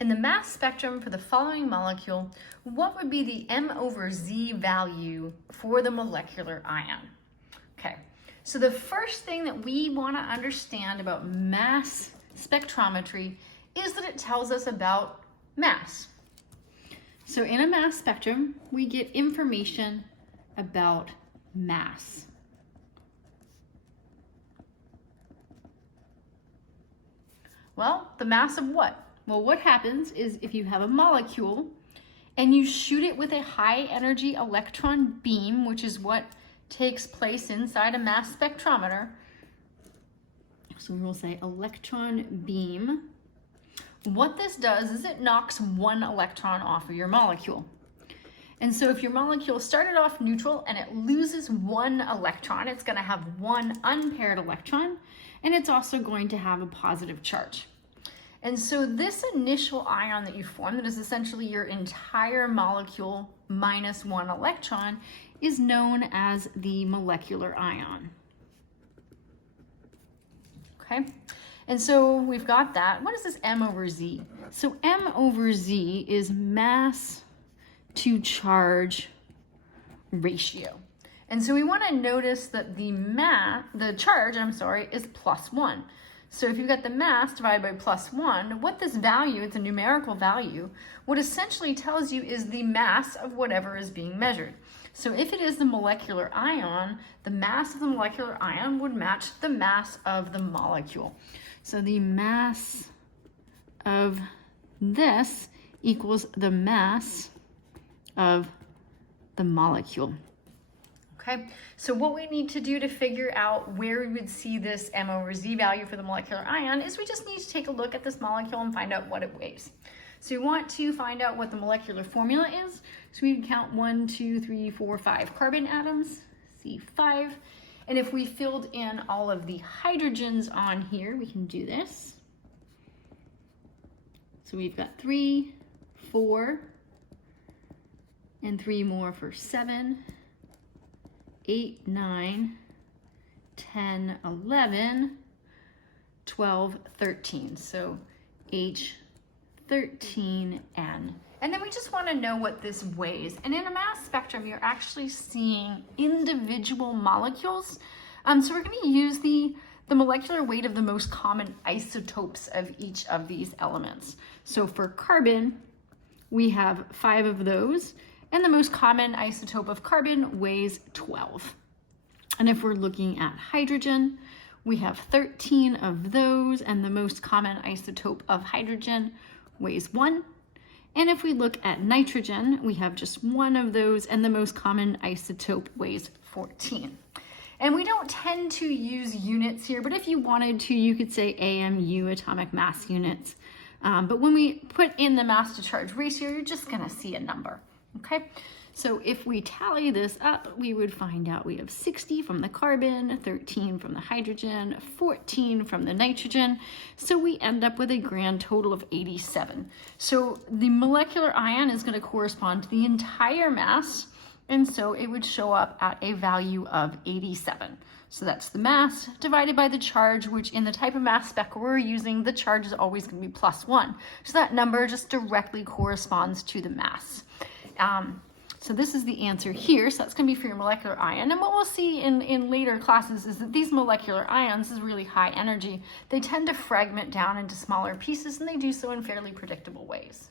In the mass spectrum for the following molecule, what would be the M over Z value for the molecular ion? Okay, so the first thing that we want to understand about mass spectrometry is that it tells us about mass. So in a mass spectrum, we get information about mass. Well, the mass of what? Well, what happens is if you have a molecule and you shoot it with a high energy electron beam, which is what takes place inside a mass spectrometer. So we will say electron beam. What this does is it knocks one electron off of your molecule. And so if your molecule started off neutral and it loses one electron, it's going to have one unpaired electron, and it's also going to have a positive charge. And so this initial ion that you form, that is essentially your entire molecule minus one electron, is known as the molecular ion. Okay, and so we've got that. What is this M over Z? So M over Z is mass to charge ratio. And so we want to notice that the charge is +1. So if you've got the mass divided by +1, what this value, it's a numerical value, what essentially tells you is the mass of whatever is being measured. So if it is the molecular ion, the mass of the molecular ion would match the mass of the molecule. So the mass of this equals the mass of the molecule. Okay, so what we need to do to figure out where we would see this M over Z value for the molecular ion is we just need to take a look at this molecule and find out what it weighs. So we want to find out what the molecular formula is. So we can count 1, 2, 3, 4, 5 carbon atoms, C5. And if we filled in all of the hydrogens on here, we can do this. So we've got 3, 4, and 3 more for 7, 8, 9, 10, 11, 12, 13. So H13N. And then we just want to know what this weighs. And in a mass spectrum, you're actually seeing individual molecules. So we're going to use the molecular weight of the most common isotopes of each of these elements. So for carbon, we have 5 of those. And the most common isotope of carbon weighs 12. And if we're looking at hydrogen, we have 13 of those, and the most common isotope of hydrogen weighs 1. And if we look at nitrogen, we have just 1 of those, and the most common isotope weighs 14. And we don't tend to use units here, but if you wanted to, you could say AMU, atomic mass units. But when we put in the mass to charge ratio, you're just going to see a number. Okay, so if we tally this up, we would find out we have 60 from the carbon, 13 from the hydrogen, 14 from the nitrogen. So we end up with a grand total of 87. So the molecular ion is going to correspond to the entire mass, and so it would show up at a value of 87. So that's the mass divided by the charge, which in the type of mass spec we're using, the charge is always going to be +1. So that number just directly corresponds to the mass. So this is the answer here. So that's going to be for your molecular ion. And what we'll see in later classes is that these molecular ions is really high energy. They tend to fragment down into smaller pieces, and they do so in fairly predictable ways.